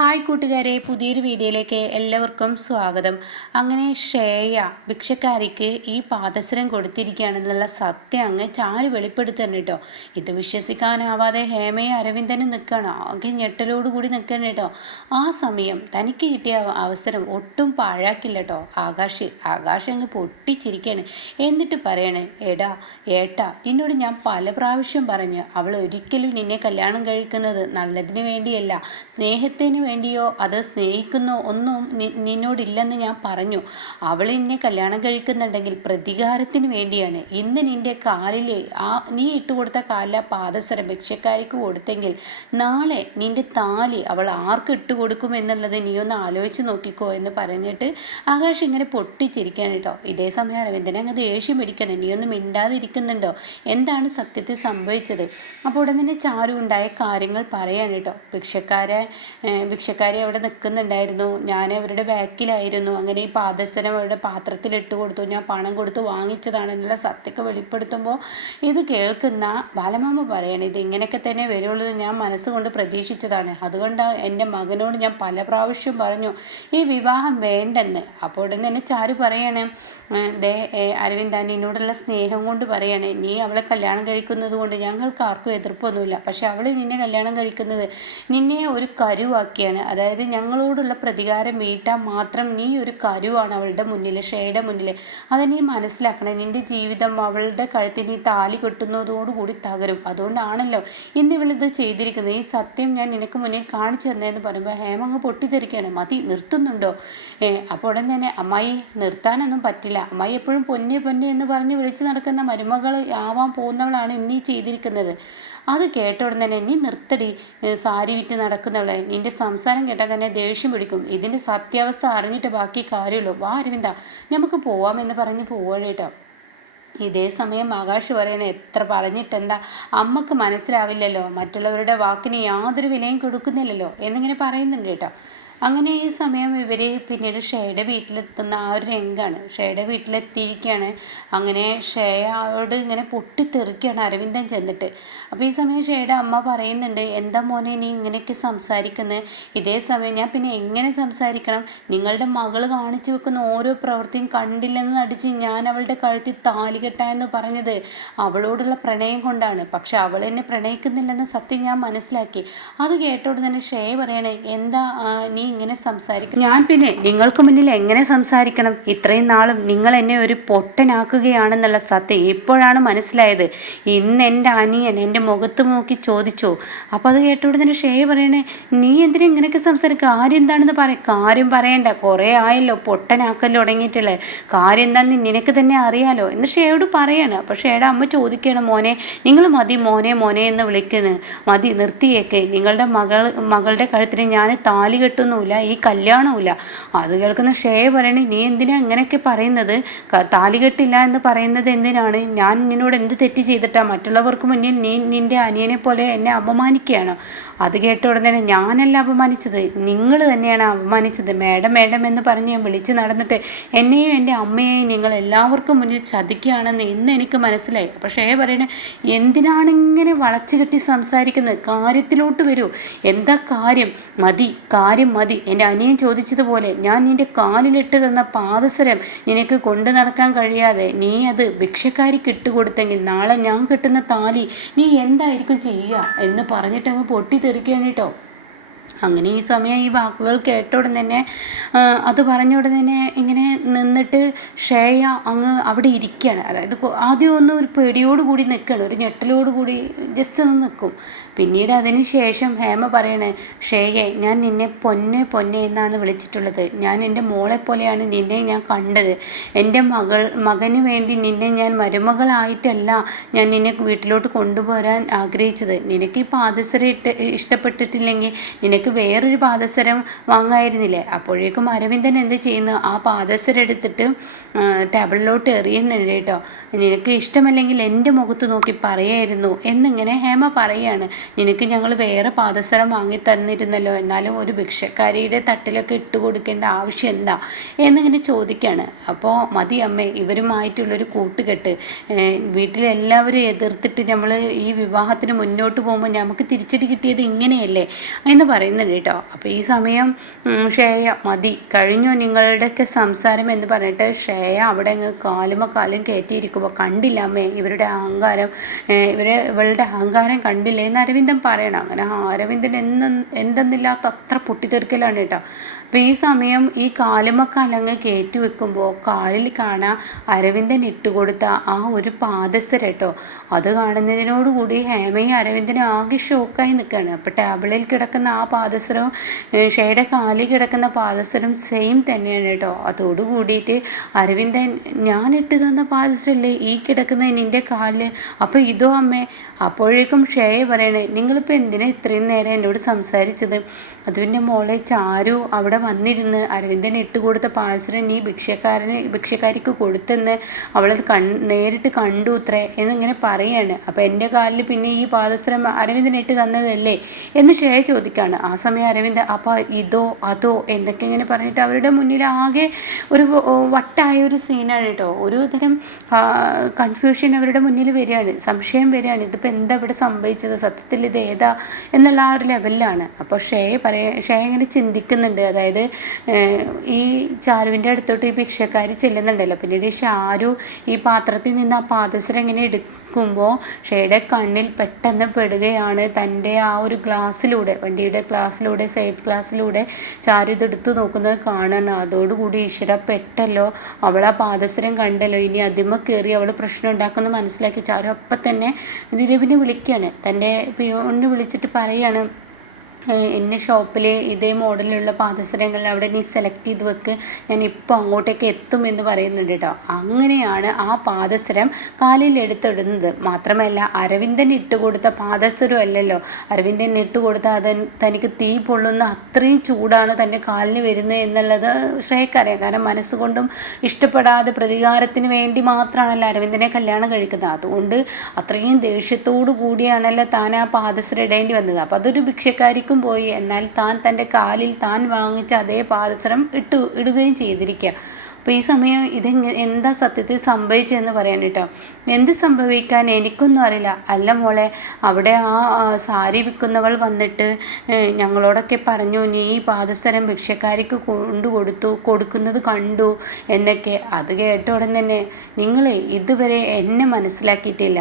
Hi കൂട്ടുകാരെ, പുതിയൊരു വീഡിയോയിലേക്ക് എല്ലാവർക്കും സ്വാഗതം. അങ്ങനെ ശ്രേയ ഭിക്ഷക്കാരിക്ക് ഈ പാദസരം കൊടുത്തിരിക്കുകയാണെന്നുള്ള സത്യം അങ്ങ് ചാരു വെളിപ്പെടുത്തണം കേട്ടോ. ഇത് വിശ്വസിക്കാനാവാതെ ഹേമയും അരവിന്ദനും നിൽക്കണം, ആകെ ഞെട്ടലോടുകൂടി നിൽക്കണം കേട്ടോ. ആ സമയം തനിക്ക് കിട്ടിയ അവസരം ഒട്ടും പാഴാക്കില്ല കേട്ടോ. ആകാശ് അങ്ങ് പൊട്ടിച്ചിരിക്കുകയാണ്. എന്നിട്ട് പറയണേ, ഏട്ടാ നിന്നോട് ഞാൻ പല പ്രാവശ്യം പറഞ്ഞു, അവൾ ഒരിക്കലും നിന്നെ കല്യാണം കഴിക്കുന്നത് നല്ലതിന് വേണ്ടിയല്ല, സ്നേഹത്തിന് വേണ്ടിയോ അത് സ്നേഹിക്കുന്നോ ഒന്നും നിന്നോടില്ലെന്ന് ഞാൻ പറഞ്ഞു. അവൾ നിന്നെ കല്യാണം കഴിക്കുന്നുണ്ടെങ്കിൽ പ്രതികാരത്തിന് വേണ്ടിയാണ്. ഇന്ന് നിന്റെ കാലിൽ നീ ഇട്ടുകൊടുത്ത കാലിൽ പാദസരം ഭിക്ഷക്കാരിക്ക് കൊടുത്തെങ്കിൽ നാളെ നിന്റെ താലി അവൾ ആർക്ക് ഇട്ടുകൊടുക്കും എന്നുള്ളത് നീ ഒന്ന് ആലോചിച്ച് നോക്കിക്കോ എന്ന് പറഞ്ഞിട്ട് ആകാശ് ഇങ്ങനെ പൊട്ടിച്ചിരിക്കുകയാണ് കേട്ടോ. ഇതേ സമയം അരവിന്ദനെ അങ്ങ് ദേഷ്യം പിടിക്കണം, നീ ഒന്നും മിണ്ടാതിരിക്കുന്നുണ്ടോ, എന്താണ് സത്യത്തിൽ സംഭവിച്ചത്? അപ്പോൾ ഉടനെ തന്നെ ചാരു ഉണ്ടായ കാര്യങ്ങൾ പറയാണ് കേട്ടോ. ഭിക്ഷക്കാരി അവിടെ നിൽക്കുന്നുണ്ടായിരുന്നു, ഞാൻ അവരുടെ ബാക്കിലായിരുന്നു, അങ്ങനെ ഈ പാദസരം അവരുടെ പാത്രത്തിലിട്ട് കൊടുത്തു, ഞാൻ പണം കൊടുത്ത് വാങ്ങിച്ചതാണെന്നുള്ള സത്യമൊക്കെ വെളിപ്പെടുത്തുമ്പോൾ ഇത് കേൾക്കുന്ന ബാലമാമ പറയണം, ഇത് ഇങ്ങനെയൊക്കെ തന്നെ വരുള്ളൂ ഞാൻ മനസ്സുകൊണ്ട് പ്രതീക്ഷിച്ചതാണ്, അതുകൊണ്ട് എൻ്റെ മകനോട് ഞാൻ പല പ്രാവശ്യം പറഞ്ഞു ഈ വിവാഹം വേണ്ടെന്ന്. അപ്പോൾ ഉടനെ തന്നെ ചാരു പറയണേ, അരവിന്ദ നിന്നോടുള്ള സ്നേഹം കൊണ്ട് പറയണേ, നീ അവളെ കല്യാണം കഴിക്കുന്നത് കൊണ്ട് ഞങ്ങൾക്ക് ആർക്കും എതിർപ്പൊന്നുമില്ല, പക്ഷെ അവൾ നിന്നെ കല്യാണം കഴിക്കുന്നത് നിന്നെ ഒരു കരുവാക്കിയാണ്, അതായത് ഞങ്ങളോടുള്ള പ്രതികാരം വീട്ടാൻ മാത്രം നീ ഒരു കരുവാണ് അവളുടെ മുന്നിൽ, ഷേയുടെ മുന്നിൽ. അത് നീ മനസ്സിലാക്കണേ, നിന്റെ ജീവിതം അവളുടെ കഴുത്തിൽ നീ താലി കെട്ടുന്നതോടുകൂടി തകരും, അതുകൊണ്ടാണല്ലോ ഇന്ന് ഇവളിത് ചെയ്തിരിക്കുന്നത്. ഈ സത്യം ഞാൻ നിനക്ക് മുന്നിൽ കാണിച്ചു തന്നതെന്ന് പറയുമ്പോൾ ഹേമങ്ങ് പൊട്ടിത്തെറിക്കുകയാണ്. മതി, നിർത്തുന്നുണ്ടോ? അപ്പോൾ ഉടൻ തന്നെ അമ്മായി നിർത്താനൊന്നും പറ്റില്ല, അമ്മായി എപ്പോഴും പൊന്നെ പൊന്നെ എന്ന് പറഞ്ഞ് വിളിച്ച് നടക്കുന്ന മരുമകൾ ആവാൻ പോകുന്നവളാണ് ഇന്നീ ചെയ്തിരിക്കുന്നത്. അത് കേട്ട ഉടൻ തന്നെ, നീ നിർത്തടി സാരി വിറ്റ് നടക്കുന്നവളെ, നിന്റെ സംസാരം കേട്ടാൽ തന്നെ ദേഷ്യം പിടിക്കും, ഇതിൻ്റെ സത്യാവസ്ഥ അറിഞ്ഞിട്ട് ബാക്കി കാര്യമുള്ളൂ, വാ അരവിന്ദ നമുക്ക് പോവാമെന്ന് പറഞ്ഞ് പോവാഴേട്ടോ. ഇതേ സമയം ആകാശ് പറയണ, എത്ര പറഞ്ഞിട്ടെന്താ, അമ്മക്ക് മനസ്സിലാവില്ലല്ലോ, മറ്റുള്ളവരുടെ വാക്കിന് യാതൊരു വിലയും കൊടുക്കുന്നില്ലല്ലോ എന്നിങ്ങനെ പറയുന്നുണ്ട് കേട്ടോ. അങ്ങനെ ഈ സമയം ഇവർ പിന്നീട് ഷേയുടെ വീട്ടിലെത്തുന്ന ആ ഒരു രംഗമാണ്. ഷേയുടെ വീട്ടിലെത്തിയിരിക്കുകയാണ്. അങ്ങനെ ഷേയോട് ഇങ്ങനെ പൊട്ടിത്തെറിക്കുകയാണ് അരവിന്ദൻ ചെന്നിട്ട്. അപ്പോൾ ഈ സമയം ഷേയുടെ അമ്മ പറയുന്നുണ്ട്, എന്താ മോനെ നീ ഇങ്ങനെയൊക്കെ സംസാരിക്കുന്നത്? ഇതേ സമയം ഞാൻ പിന്നെ എങ്ങനെ സംസാരിക്കണം? നിങ്ങളുടെ മകൾ കാണിച്ചു വെക്കുന്ന ഓരോ പ്രവൃത്തിയും കണ്ടില്ലെന്ന് നടിച്ച് ഞാൻ അവളുടെ കഴുത്തിൽ താലി കെട്ടാമെന്ന് പറഞ്ഞത് അവളോടുള്ള പ്രണയം കൊണ്ടാണ്, പക്ഷെ അവൾ എന്നെ പ്രണയിക്കുന്നില്ലെന്ന സത്യം ഞാൻ മനസ്സിലാക്കി. അത് കേട്ടോട് തന്നെ ഷേ പറയണേ, എന്താ നീ ഇങ്ങനെ സംസാരിക്കും? ഞാൻ പിന്നെ നിങ്ങൾക്ക് മുന്നിൽ എങ്ങനെ സംസാരിക്കണം? ഇത്രയും നാളും നിങ്ങൾ എന്നെ ഒരു പൊട്ടനാക്കുകയാണെന്നുള്ള സത്യം ഇപ്പോഴാണ് മനസ്സിലായത്. ഇന്ന് എൻ്റെ അനിയൻ എൻ്റെ മുഖത്ത് നോക്കി ചോദിച്ചു. അപ്പോൾ അത് കേട്ടോട് തന്നെ ഷേ പറയണേ, നീ എന്തിനാ ഇങ്ങനെയൊക്കെ സംസാരിക്കുക? കാര്യം എന്താണെന്ന് കാര്യം പറയണ്ട, കുറേ ആയല്ലോ പൊട്ടനാക്കല്ലോ തുടങ്ങിയിട്ടുള്ളത്, കാര്യം എന്താണെന്ന് നിനക്ക് തന്നെ അറിയാലോ എന്ന് ഷേയോട് പറയാണ്. അപ്പോൾ ഷേയുടെ അമ്മ ചോദിക്കുകയാണ്, മോനെ നിങ്ങൾ മതി മോനെ മോനെ എന്ന് വിളിക്കുന്നത് മതി, നിർത്തിയേക്ക്, നിങ്ങളുടെ മകളുടെ കഴുത്തിന് ഞാൻ താലി കെട്ടുന്നു, ഈ കല്യാണവുമില്ല. അത് കേൾക്കുന്ന ഷേ പറയണേ, നീ എന്തിനാ ഇങ്ങനെയൊക്കെ പറയുന്നത്? താലി കെട്ടില്ല എന്ന് പറയുന്നത് എന്തിനാണ്? ഞാൻ നിന്നോട് എന്ത് തെറ്റ് ചെയ്തിട്ടാ? മറ്റുള്ളവർക്ക് മുന്നിൽ നീ നിന്റെ അനിയനെ പോലെ എന്നെ അപമാനിക്കുകയാണോ? അത് കേട്ട ഉടനെ, ഞാനല്ല അപമാനിച്ചത്, നിങ്ങൾ തന്നെയാണ് അപമാനിച്ചത്, മേഡം മേഡം എന്ന് പറഞ്ഞ് ഞാൻ വിളിച്ച് നടന്നിട്ട് എന്നെയും എൻ്റെ അമ്മയെയും നിങ്ങൾ എല്ലാവർക്കും മുന്നിൽ ചതിക്കുകയാണെന്ന് ഇന്ന് എനിക്ക് മനസ്സിലായി. അപ്പോൾ ഷേ പറയണേ, എന്തിനാണ് ഇങ്ങനെ വളച്ചു കെട്ടി സംസാരിക്കുന്നത്? കാര്യത്തിലോട്ട് വരൂ, എന്താ കാര്യം? കാര്യം മതി. എൻ്റെ അനിയൻ ചോദിച്ചതുപോലെ ഞാൻ നിന്റെ കാലിലിട്ട് തന്ന പാദസരം നിനക്ക് കൊണ്ടു നടക്കാൻ കഴിയാതെ നീ അത് ഭിക്ഷക്കാരിക്ക് ഇട്ടുകൊടുത്തെങ്കിൽ നാളെ ഞാൻ കിട്ടുന്ന താലി നീ എന്തായിരിക്കും ചെയ്യുക എന്ന് പറഞ്ഞിട്ടങ്ങ് പൊട്ടിത്തെറിക്കുകയാണ് കേട്ടോ. അങ്ങനെ ഈ സമയം ഈ വാക്കുകൾ കേട്ട ഉടൻ തന്നെ അത് പറഞ്ഞ ഉടൻ തന്നെ ഇങ്ങനെ നിന്നിട്ട് ഷേയ അങ്ങ് അവിടെ ഇരിക്കുകയാണ്. അതായത് ആദ്യം ഒന്ന് ഒരു പേടിയോടുകൂടി നിൽക്കുകയാണ്, ഒരു ഞെട്ടലോടുകൂടി ജസ്റ്റ് ഒന്ന് നിൽക്കും. പിന്നീട് അതിന് ശേഷം ഹേമ പറയണേ, ഷേയെ ഞാൻ നിന്നെ പൊന്നെ പൊന്നെ എന്നാണ് വിളിച്ചിട്ടുള്ളത്, ഞാൻ എൻ്റെ മോളെ പോലെയാണ് നിന്നെ ഞാൻ കണ്ടത്, എൻ്റെ മകന് വേണ്ടി നിന്നെ ഞാൻ മരുമകളായിട്ടല്ല ഞാൻ നിന്നെ വീട്ടിലോട്ട് കൊണ്ടുപോരാൻ ആഗ്രഹിച്ചത്. നിനക്ക് ഈ പാദസരം ഇഷ്ടപ്പെട്ടിട്ടില്ലെങ്കിൽ നിനക്ക് വേറൊരു പാദസരം വാങ്ങായിരുന്നില്ലേ? അപ്പോഴേക്കും അരവിന്ദൻ എന്ത് ചെയ്യുന്നു, ആ പാദസരം എടുത്തിട്ട് ടേബിളിലോട്ട് എറിയുന്നുണ്ട് കേട്ടോ. നിനക്ക് ഇഷ്ടമല്ലെങ്കിൽ എൻ്റെ മുഖത്ത് നോക്കി പറയായിരുന്നു എന്നിങ്ങനെ ഹേമ പറയാണ്. നിനക്ക് ഞങ്ങൾ വേറെ പാദസരം വാങ്ങി തന്നിരുന്നല്ലോ, എന്നാലും ഒരു ഭിക്ഷക്കാരിയുടെ തട്ടിലൊക്കെ ഇട്ട് കൊടുക്കേണ്ട ആവശ്യം എന്താ എന്നിങ്ങനെ ചോദിക്കുകയാണ്. അപ്പോൾ മതി അമ്മേ, ഇവരുമായിട്ടുള്ളൊരു കൂട്ടുകെട്ട്, വീട്ടിലെല്ലാവരും എതിർത്തിട്ട് നമ്മൾ ഈ വിവാഹത്തിന് മുന്നോട്ട് പോകുമ്പോൾ നമുക്ക് തിരിച്ചടി കിട്ടിയത് ഇങ്ങനെയല്ലേ എന്ന് പറയുന്നു. പറയുന്നുണ്ട് കേട്ടോ. അപ്പോൾ ഈ സമയം ശ്രേയ മതി കഴിഞ്ഞോ നിങ്ങളുടെയൊക്കെ സംസാരം എന്ന് പറഞ്ഞിട്ട് ശ്രേയ അവിടെ അങ്ങ് കാലും കയറ്റിയിരിക്കുമ്പോൾ കണ്ടില്ല അമ്മേ ഇവരുടെ അഹങ്കാരം, ഇവളുടെ അഹങ്കാരം കണ്ടില്ലേ എന്ന് അരവിന്ദൻ പറയണം. അങ്ങനെ അരവിന്ദൻ എന്തെന്നില്ലാത്ത അത്ര പൊട്ടിത്തെറിക്കലാണ് കേട്ടോ. അപ്പോൾ ഈ സമയം ഈ കാലുമക്കാലങ്ങ് കയറ്റി വെക്കുമ്പോൾ കാലിൽ കാണാൻ അരവിന്ദൻ ഇട്ടുകൊടുത്ത ആ ഒരു പാദസരം കേട്ടോ. അത് കാണുന്നതിനോടുകൂടി ഹേമയും അരവിന്ദനും ആകെ ഷോക്കായി നിൽക്കുകയാണ്. അപ്പോൾ ടേബിളിൽ കിടക്കുന്ന ആ പാദസരവും ഷേയുടെ കാലിൽ കിടക്കുന്ന പാദസരം സെയിം തന്നെയാണ് കേട്ടോ. അതോട് കൂടിയിട്ട് അരവിന്ദൻ ഞാൻ ഇട്ട് തന്ന പാദസരല്ലേ ഈ കിടക്കുന്ന നിൻ്റെ കാലിൽ, അപ്പോൾ ഇതോ അമ്മേ. അപ്പോഴേക്കും ഷേയ പറയണേ നിങ്ങളിപ്പോൾ എന്തിനാ ഇത്രയും നേരം എന്നോട് സംസാരിച്ചത്? അത് പിന്നെ മോളെ ചാരു അവിടെ വന്നിരുന്ന് അരവിന്ദൻ ഇട്ടുകൊടുത്ത പാദസരം നീ ഭിക്ഷക്കാരിക്ക് കൊടുത്തെന്ന് അവളത് നേരിട്ട് കണ്ടു അത്രേ എന്നിങ്ങനെ പറയാണ്. അപ്പോൾ എൻ്റെ കാലിൽ പിന്നെ ഈ പാദസരം അരവിന്ദൻ ഇട്ട് തന്നതല്ലേ എന്ന് ഷേയ ചോദിക്കുകയാണ്. ആ സമയം അരവിന്ദൻ അപ്പോൾ ഇതോ അതോ എന്തൊക്കെ ഇങ്ങനെ പറഞ്ഞിട്ട് അവരുടെ മുന്നിൽ ആകെ ഒരു വട്ടായ ഒരു സീനാണ് കേട്ടോ. ഒരു തരം കൺഫ്യൂഷൻ അവരുടെ മുന്നിൽ വരികയാണ്, സംശയം വരികയാണ്. ഇതിപ്പോൾ എന്താ ഇവിടെ സംഭവിച്ചത്, സത്യത്തിൽ ഇത് ഏതാ എന്നുള്ള ആ ഒരു ലെവലിലാണ്. അപ്പോൾ ഷേയ ഇങ്ങനെ ചിന്തിക്കുന്നുണ്ട്. അതായത് ഈ ചാരുവിൻ്റെ അടുത്തോട്ട് ഈ ഭിക്ഷക്കാരി ചെല്ലുന്നുണ്ടല്ലോ, പിന്നീട് ഷാരു ഈ പാത്രത്തിൽ നിന്ന് ആ പാദസരം ഇങ്ങനെ എടുക്കുമ്പോൾ ഷേയുടെ കണ്ണിൽ പെട്ടെന്ന് പെടുകയാണ്. തൻ്റെ ആ ഒരു ഗ്ലാസ്സിലൂടെ, വണ്ടിയുടെ ഗ്ലാസ്സിലൂടെ, സൈഡ് ഗ്ലാസ്സിലൂടെ ചാരു ഇതെടുത്ത് നോക്കുന്നത് കാണണം. അതോടുകൂടി ഈശ്വര പെട്ടല്ലോ, അവൾ ആ പാദസരം കണ്ടല്ലോ, ഇനി അതിമ കയറി അവൾ പ്രശ്നം ഉണ്ടാക്കുമെന്ന് മനസ്സിലാക്കി ചാരു അപ്പം തന്നെ ദിലീപിനെ വിളിക്കുകയാണ്. തൻ്റെ പിയോണിനെ വിളിച്ചിട്ട് പറയാണ് എന്നെ ഷോപ്പിൽ ഇതേ മോഡലുള്ള പാദസരങ്ങൾ അവിടെ നീ സെലക്ട് ചെയ്ത് വെക്ക്, ഞാൻ ഇപ്പോൾ അങ്ങോട്ടേക്ക് എത്തും എന്ന് പറയുന്നുണ്ട് കേട്ടോ. അങ്ങനെയാണ് ആ പാദസരം കാലിൽ എടുത്തിടുന്നത്. മാത്രമല്ല അരവിന്ദൻ ഇട്ടുകൊടുത്ത പാദസരം അല്ലല്ലോ, അരവിന്ദൻ ഇട്ടുകൊടുത്ത അത് തനിക്ക് തീ പൊള്ളുന്ന അത്രയും ചൂടാണ് തൻ്റെ കാലിന് വരുന്നത് എന്നുള്ളത് ശ്രേയക്കറിയാം. കാരണം മനസ്സുകൊണ്ടും ഇഷ്ടപ്പെടാതെ പ്രതികാരത്തിന് വേണ്ടി മാത്രമാണല്ലോ അരവിന്ദനെ കല്യാണം കഴിക്കുന്നത്. അതുകൊണ്ട് അത്രയും ദേഷ്യത്തോടു കൂടിയാണല്ലോ താൻ ആ പാദസരം ഇടേണ്ടി വന്നത്. അപ്പോൾ അതൊരു ഭിക്ഷക്കാരിക്ക് പോയി, എന്നാൽ തൻ്റെ കാലിൽ താൻ വാങ്ങിച്ച അതേ പാദസരം ഇടുകയും ചെയ്തിരിക്കുക. അപ്പോൾ ഈ സമയം എന്താ സത്യത്തിൽ സംഭവിച്ചതെന്ന് പറയാൻ കേട്ടോ. എന്ത് സംഭവിക്കാൻ എനിക്കൊന്നും അറിയില്ല. അല്ല മോളെ, അവിടെ ആ സാരി വിൽക്കുന്നവൾ വന്നിട്ട് ഞങ്ങളോടൊക്കെ പറഞ്ഞു നീ ഈ പാദസരം ഭിക്ഷക്കാരിക്ക് കൊടുക്കുന്നത് കണ്ടു എന്നൊക്കെ. അത് കേട്ട ഉടൻ തന്നെ നിങ്ങൾ ഇതുവരെ എന്നെ മനസ്സിലാക്കിയിട്ടില്ല.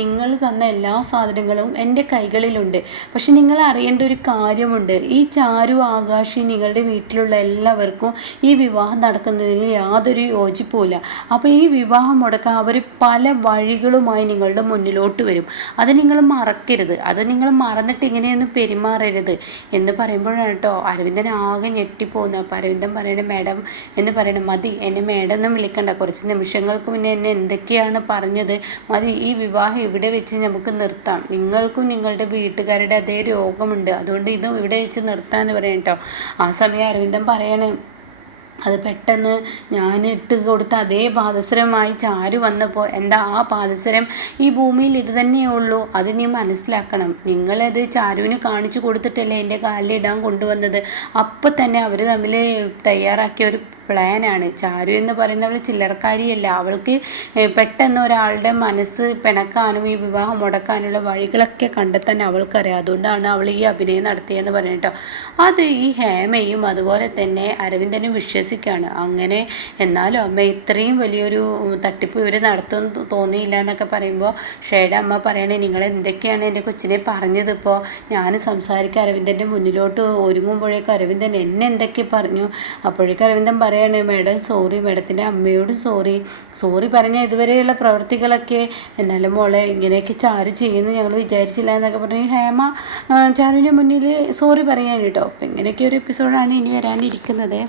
നിങ്ങൾ തന്ന എല്ലാ സാധനങ്ങളും എൻ്റെ കൈകളിലുണ്ട്. പക്ഷെ നിങ്ങൾ അറിയേണ്ട ഒരു കാര്യമുണ്ട്, ഈ ചാരു ആകാശി നിങ്ങളുടെ വീട്ടിലുള്ള എല്ലാവർക്കും ഈ വിവാഹം നടക്കുന്നതിന് യാതൊരു യോജിപ്പുമില്ല. അപ്പോൾ ഈ വിവാഹം മുടക്കാൻ അവർ പല വഴികളുമായി നിങ്ങളുടെ മുന്നിലോട്ട് വരും. അത് നിങ്ങൾ മറക്കരുത്, അത് നിങ്ങൾ മറന്നിട്ട് ഇങ്ങനെയൊന്നും പെരുമാറരുത് എന്ന് പറയുമ്പോഴാണ് കേട്ടോ അരവിന്ദൻ ആകെ ഞെട്ടിപ്പോകുന്നത്. അപ്പോൾ അരവിന്ദൻ പറയണേ മാഡം എന്ന് പറയണേ, മതി എന്നെ മാഡം ഒന്നും വിളിക്കണ്ട, കുറച്ച് നിമിഷങ്ങൾക്ക് മുന്നേ എന്നെ എന്തൊക്കെയാണ് പറഞ്ഞത്, മതി ഈ വിവാഹം ഇവിടെ വെച്ച് നമുക്ക് നിർത്താം. നിങ്ങൾക്കും നിങ്ങളുടെ വീട്ടുകാരുടെ അതേ രോഗമുണ്ട്, അതുകൊണ്ട് ഇതും ഇവിടെ വെച്ച് നിർത്താമെന്ന് പറയാം കേട്ടോ. ആ സമയം അരവിന്ദൻ പറയണേ അത് പെട്ടെന്ന് ഞാൻ ഇട്ട് കൊടുത്ത അതേ പാദസരമായി ചാരു വന്നപ്പോൾ എന്താ ആ പാദസരം ഈ ഭൂമിയിൽ ഇത് തന്നെയേ ഉള്ളൂ, അത് നീ മനസ്സിലാക്കണം. നിങ്ങളത് ചാരുവിന് കാണിച്ചു കൊടുത്തിട്ടല്ലേ എൻ്റെ കാലിലിടാൻ കൊണ്ടുവന്നത്. അപ്പം തന്നെ അവർ തമ്മിൽ തയ്യാറാക്കിയ ഒരു പ്ലാനാണ്. ചാരു എന്ന് പറയുന്നവൾ ചില്ലറക്കാരിയല്ല. അവൾക്ക് പെട്ടെന്ന് ഒരാളുടെ മനസ്സ് പിണക്കാനും ഈ വിവാഹം മുടക്കാനുള്ള വഴികളൊക്കെ കണ്ടെത്താൻ അവൾക്കറിയാം. അതുകൊണ്ടാണ് അവൾ ഈ അഭിനയം നടത്തിയെന്ന് പറഞ്ഞിട്ടോ. അത് ഈ ഹേമയും അതുപോലെ തന്നെ അരവിന്ദനും വിശ്വസിക്കുകയാണ്. അങ്ങനെ എന്നാലും അമ്മ ഇത്രയും വലിയൊരു തട്ടിപ്പ് ഇവർ നടത്തുമെന്ന് തോന്നിയില്ല എന്നൊക്കെ പറയുമ്പോൾ ഷേയുടെ അമ്മ പറയണേ, നിങ്ങൾ എന്തൊക്കെയാണ് എൻ്റെ കൊച്ചിനെ പറഞ്ഞത്? ഇപ്പോൾ ഞാൻ സംസാരിക്കാൻ അരവിന്ദൻ്റെ മുന്നിലോട്ട് ഒരുങ്ങുമ്പോഴേക്കും അരവിന്ദൻ എന്നെ എന്തൊക്കെ പറഞ്ഞു. അപ്പോഴേക്കും അരവിന്ദൻ പറയാണ്, മാഡം സോറി, മാഡത്തിൻ്റെ അമ്മയോട് സോറി പറഞ്ഞാൽ ഇതുവരെയുള്ള പ്രവൃത്തികളൊക്കെ. എന്നാലും മോളെ ഇങ്ങനെയൊക്കെ ചാരു ചെയ്യുന്നു ഞങ്ങൾ വിചാരിച്ചില്ല എന്നൊക്കെ പറഞ്ഞ് ഹേമ ചാരുവിൻ്റെ മുന്നിൽ സോറി പറയാൻ കേട്ടോ. അപ്പം ഇങ്ങനെയൊക്കെ ഒരു എപ്പിസോഡാണ് ഇനി വരാനിരിക്കുന്നത്.